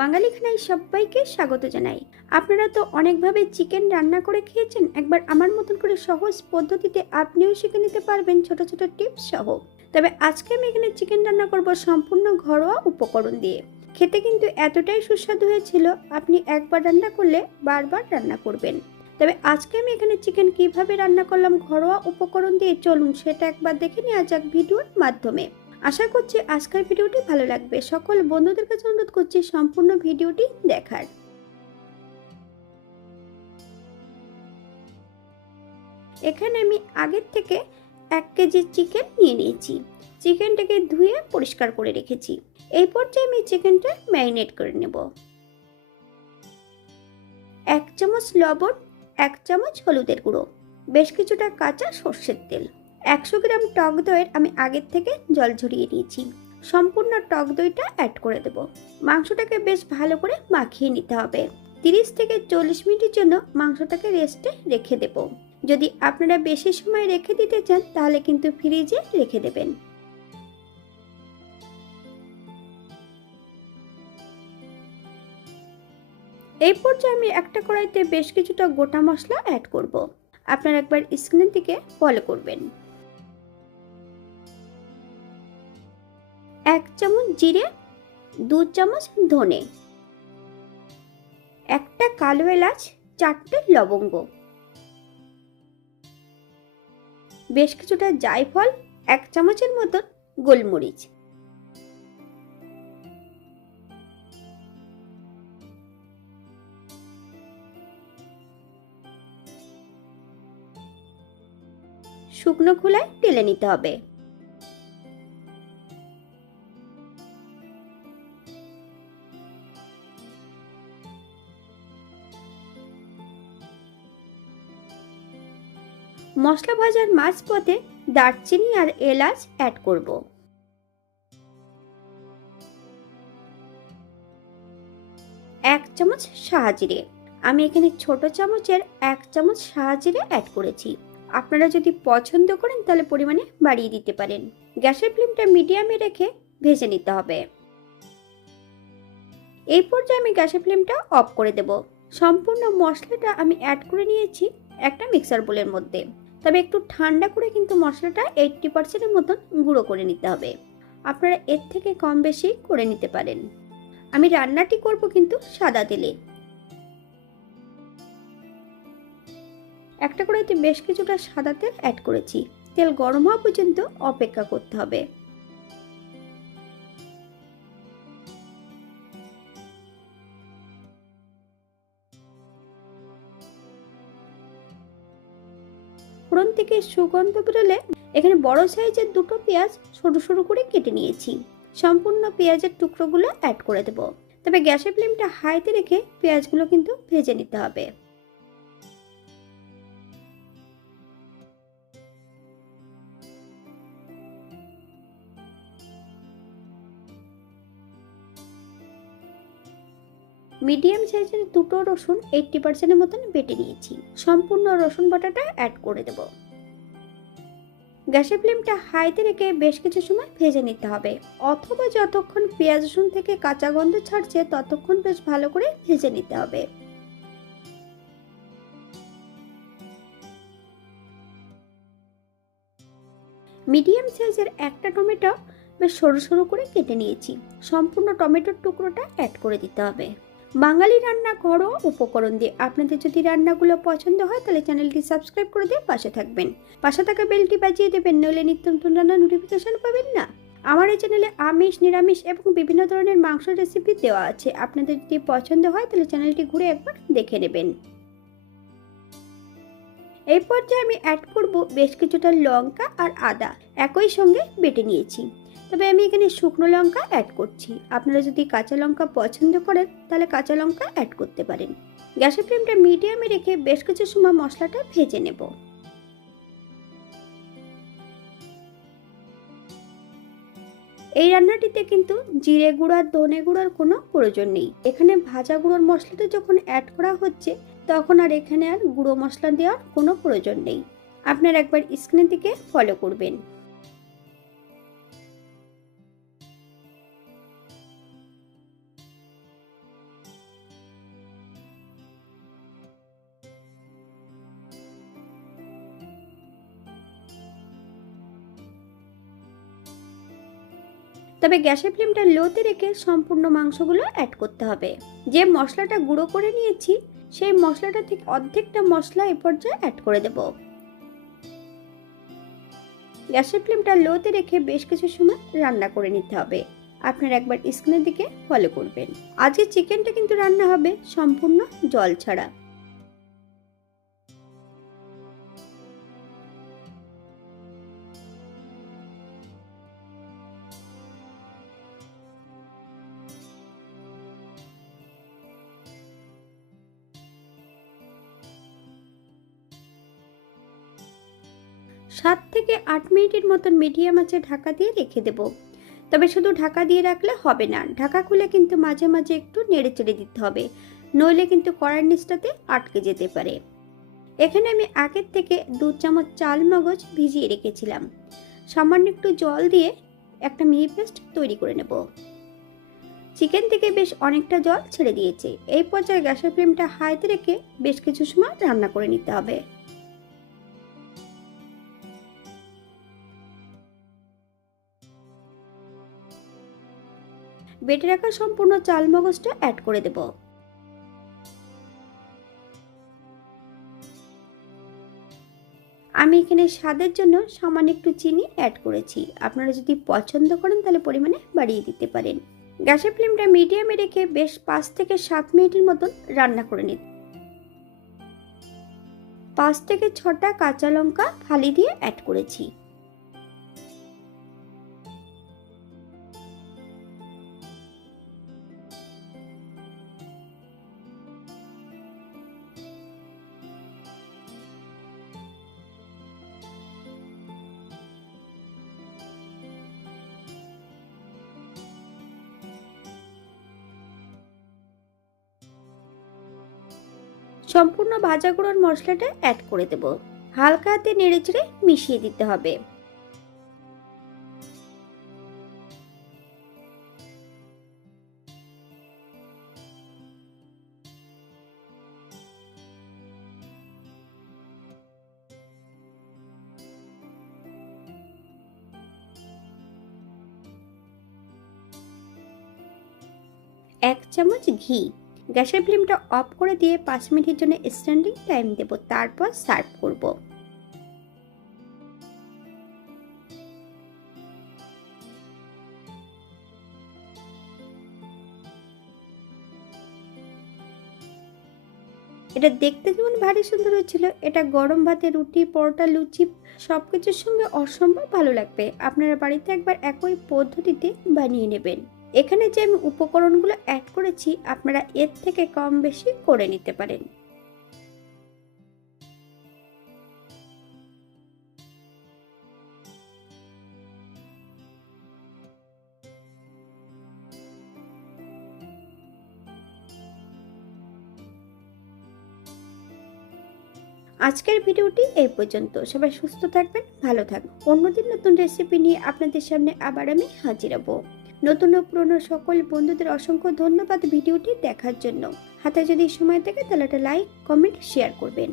বাঙালি খানায় সবাইকে স্বাগত জানাই। আপনারা তো অনেকভাবে চিকেন রান্না করে খেয়েছেন, একবার আমার মতন করে সহজ পদ্ধতিতে আপনিও শিখে নিতে পারবেন ছোট ছোট টিপস সহ। তবে আজকে আমি এখানে চিকেন রান্না করব সম্পূর্ণ ঘরোয়া উপকরণ দিয়ে। খেতে কিন্তু এতটাই সুস্বাদু হয়েছিল, আপনি একবার রান্না করলে বারবার রান্না করবেন। তবে আজকে আমি এখানে চিকেন কিভাবে রান্না করলাম ঘরোয়া উপকরণ দিয়ে, চলুন সেটা একবার দেখে নেওয়া যাক ভিডিওর মাধ্যমে। আশা করছি আজকের ভিডিওটি ভালো লাগবে। সকল বন্ধুদের কাছে অনুরোধ করছি সম্পূর্ণ ভিডিওটি দেখার। এখানে আমি আগের থেকে 1 কেজি চিকেন নিয়ে নিয়েছি। চিকেনটাকে ধুয়ে পরিষ্কার করে রেখেছি। এই পর্যায়ে আমি চিকেনটা ম্যারিনেট করে নেব। 1 চামচ লবণ, 1 চামচ হলুদের গুঁড়ো, বেশ কিছুটা কাঁচা সর্ষের তেল, 100 গ্রাম টক দইয়ের আমি আগের থেকে জল ঝরিয়ে নিয়েছি। সম্পূর্ণ টক দইটা অ্যাড করে দেব। মাংসটাকে বেশ ভালো করে মাখিয়ে নিতে হবে। 30 থেকে 40 মিনিটের জন্য মাংসটাকে রেস্টে রেখে দেব। যদি আপনারা বেশি সময় রেখে দিতে চান তাহলে কিন্তু ফ্রিজে রেখে দেবেন। এই পর্যায়ে আমি একটা কড়াইতে বেশ কিছুটা গোটা মশলা অ্যাড করব। আপনারা একবার স্ক্রিনের দিকে ফলো করবেন। 1 চামচ জিরে, 2 চামচ ধনে, একটা কালো এলাচ, 4টে লবঙ্গ, বেশ কিছুটা জায়ফল, 1 চামচের মতন গোলমরিচ, শুকনো খোলায় টেলে নিতে হবে। মশলা ভাজার মাঝপথে দারচিনি আর এলাচ অ্যাড করব। 1 চামচ সাহাজিরে, আমি এখানে ছোট চামচের 1 চামচ সাহাজিরে অ্যাড করেছি। আপনারা যদি পছন্দ করেন তাহলে পরিমাণে বাড়িয়ে দিতে পারেন। গ্যাসের ফ্লেমটা মিডিয়ামে রেখে ভেজে নিতে হবে। এই পর্যায়ে আমি গ্যাসের ফ্লেমটা অফ করে দেব। সম্পূর্ণ মশলাটা আমি অ্যাড করে নিয়েছি একটা মিক্সার বোলের মধ্যে। তবে একটু ঠান্ডা করে কিন্তু মশলাটা 80% মতন গুঁড়ো করে নিতে হবে। আপনারা এর থেকে কম বেশি করে নিতে পারেন। আমি রান্নাটি করব কিন্তু সাদা তেলে। একটা কড়াইতে বেশ কিছুটা সাদা তেল অ্যাড করেছি। তেল গরম হওয়া পর্যন্ত অপেক্ষা করতে হবে। ফোড়ন থেকে সুগন্ধ বেরোলে এখানে বড় সাইজের 2টো পেঁয়াজ সরু সরু করে কেটে নিয়েছি। সম্পূর্ণ পেঁয়াজের টুকরোগুলো অ্যাড করে দেব। তবে গ্যাসের ফ্লেমটা হাইতে রেখে পেঁয়াজগুলো কিন্তু ভেজে নিতে হবে। মিডিয়াম সাইজের 2টো রসুন 80% মতন বেটে নিয়েছি। সম্পূর্ণ রসুন বাটাটা অ্যাড করে দেব। গ্যাসের ফ্লেমটা হাইতে রেখে বেশ কিছু সময় ভেজে নিতে হবে, অথবা যতক্ষণ পেঁয়াজ রসুন থেকে কাঁচা গন্ধ ছাড়ছে ততক্ষণ বেশ ভালো করে ভেজে নিতে হবে। মিডিয়াম সাইজের একটা টমেটো বেশ সরু সরু করে কেটে নিয়েছি। সম্পূর্ণ টমেটোর টুকরোটা অ্যাড করে দিতে হবে। বাঙালি রান্না ঘরোয়া উপকরণ দিয়ে আপনাদের যদি রান্নাগুলো পছন্দ হয় তাহলে চ্যানেলটি সাবস্ক্রাইব করে দিয়ে পাশে থাকবেন। পাশে থাকা বেলটি বাজিয়ে দেবেন, নইলে নিত্য নতুন রান্নার নোটিফিকেশন পাবেন না। আমার এই চ্যানেলে আমিষ, নিরামিষ এবং বিভিন্ন ধরনের মাংস রেসিপি দেওয়া আছে। আপনাদের যদি পছন্দ হয় তাহলে চ্যানেলটি ঘুরে একবার দেখে নেবেন। এই পর্যায়ে আমি অ্যাড করব বেশ কিছুটা লঙ্কা আর আদা একই সঙ্গে বেটে নিয়েছি। তবে আমি এখানে শুকনো লঙ্কা অ্যাড করছি। আপনারা যদি কাঁচা লঙ্কা পছন্দ করেন তাহলে কাঁচা লঙ্কা অ্যাড করতে পারেন। গ্যাসের ফ্লেমটা মিডিয়ামে রেখে বেশ কিছু সময় মশলাটা ভেজে নেব। এই রান্নাটিতে কিন্তু জিরে গুঁড়ো আর ধনে গুঁড়োর কোনো প্রয়োজন নেই। এখানে ভাজা গুঁড়োর মশলাটা যখন অ্যাড করা হচ্ছে তখন আর এখানে আর গুঁড়ো মশলা দেওয়ার কোনো প্রয়োজন নেই। আপনারা একবার স্ক্রিনের দিকে ফলো করবেন। তবে গ্যাসের ফ্লেমটা লোতে রেখে সম্পূর্ণ মাংসগুলো অ্যাড করতে হবে। যে মশলাটা গুঁড়ো করে নিয়েছি সেই মশলাটা থেকে অর্ধেকটা মশলা এ পর্যায়ে অ্যাড করে দেব। গ্যাসের ফ্লেমটা লোতে রেখে বেশ কিছু সময় রান্না করে নিতে হবে। আপনারা একবার স্ক্রিনের দিকে ফলো করবেন। আজকে চিকেনটা কিন্তু রান্না হবে সম্পূর্ণ জল ছাড়া। সাত থেকে 8 মিনিটের মতন মিডিয়াম আঁচে ঢাকা দিয়ে রেখে দেব। তবে শুধু ঢাকা দিয়ে রাখলে হবে না, ঢাকা খুলে কিন্তু মাঝে মাঝে একটু নেড়ে চেড়ে দিতে হবে, নইলে কিন্তু কড়াইয়ের নিচটাতে আটকে যেতে পারে। এখানে আমি আগের থেকে 2 চামচ চাল মগজ ভিজিয়ে রেখেছিলাম। সামান্য একটু জল দিয়ে একটা মিহি পেস্ট তৈরি করে নেব। চিকেন থেকে বেশ অনেকটা জল ছেড়ে দিয়েছে। এই পর্যায়ে গ্যাসের ফ্লেমটা হাইতে রেখে বেশ কিছু সময় রান্না করে নিতে হবে। বেটে রাখা সম্পূর্ণ চাল মগজটা অ্যাড করে দেব। আমি এখানে স্বাদের জন্য সামান্য একটু চিনি অ্যাড করেছি। আপনারা যদি পছন্দ করেন তাহলে পরিমাণে বাড়িয়ে দিতে পারেন। গ্যাসের ফ্লেমটা মিডিয়ামে রেখে বেশ 5 থেকে 7 মিনিটের মতন রান্না করে নিন। 5 থেকে 6টা কাঁচা লঙ্কা ফালি দিয়ে অ্যাড করেছি। সম্পূর্ণ ভাজা গুঁড়োর মশলাটা অ্যাড করে দেব। হালকা হাতে নেড়েচেড়ে মিশিয়ে দিতে হবে। এক চামচ ঘি। গ্যাসের ফ্লেমটা অফ করে দিয়ে 5 মিনিটের জন্য স্ট্যান্ডিং টাইম দেব, তারপর সার্ভ করব। এটা দেখতে যেমন ভারী সুন্দর হয়েছিল, এটা গরম ভাতে, রুটি, পরোটা, লুচি সবকিছুর সঙ্গে অসম্ভব ভালো লাগবে। আপনারা বাড়িতে একবার একই পদ্ধতিতে বানিয়ে নেবেন। এখানে যে আমি উপকরণগুলো অ্যাড করেছি আপনারা এর থেকে কম বেশি করে নিতে পারেন। আজকের ভিডিওটি এই পর্যন্ত। সবাই সুস্থ থাকবেন, ভালো থাকবেন। অন্যদিন নতুন রেসিপি নিয়ে আপনাদের সামনে আবার আমি হাজির হব। নতুন ও পুরনো সকল বন্ধুদের অসংখ্য ধন্যবাদ ভিডিওটি দেখার জন্য। হাতে যদি সময় থাকে তাহলে একটা লাইক, কমেন্ট, শেয়ার করবেন।